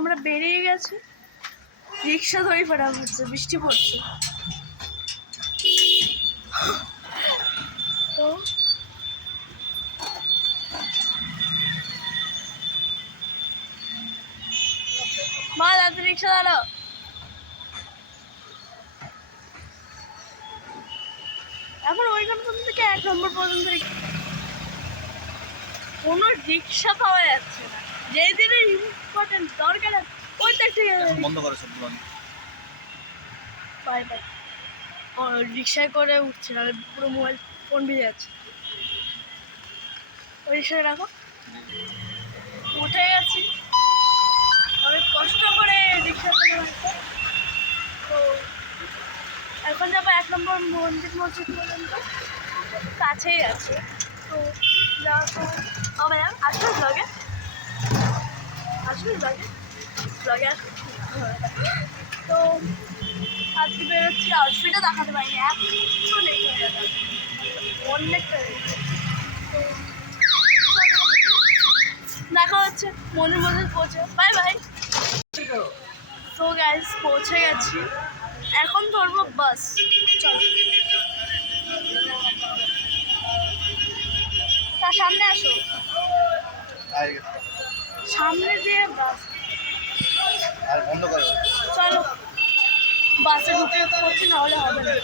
আমরা বেরিয়ে গেছি, রিক্সা ধরে ফেরা হচ্ছে, বৃষ্টি পড়ছে। তো মা দাদা রিক্সা দাঁড়াও। এখন ওইখান থেকে 1 নম্বর পর্যন্ত কোনো রিক্সা পাওয়া যাচ্ছে না। যেই দিনের ইম্পর্টেন্ট দরকার আছে ওইটা ঠিক আছে বন্ধ করে সব বাই বাই। ও রিক্সায় করে উঠছে না, পুরো মোবাইল ফোন ভিজে যাচ্ছে। ওই রিক্সায় রাখো। উঠে গেছি, অনেক কষ্ট করে রিক্সা চলে হয়তো। তো এখন যাবো 1 নম্বর মন্দির মসজিদ পর্যন্ত, কাছেই আছে। তো যাওয়া তো হবে না। আসবে ব্লগে, আসবে ব্লগে আসবে। তো আজকে বেরোচ্ছি, আউটফিটও দেখাতে পারিনি, এত লেট হয়ে যাবে, অনেকটা লেট। তো দেখা হচ্ছে মনের মধ্যে পৌঁছে। Bye bye. তো গাইস পৌঁছে গেছি, এখন ধরবো বাস। চলো তার সামনে আসো, সামনে দিয়ে বাস। আর বন্ধ করো। চলো বাসে ঢুকে পড়ছি, নাহলে হবে না।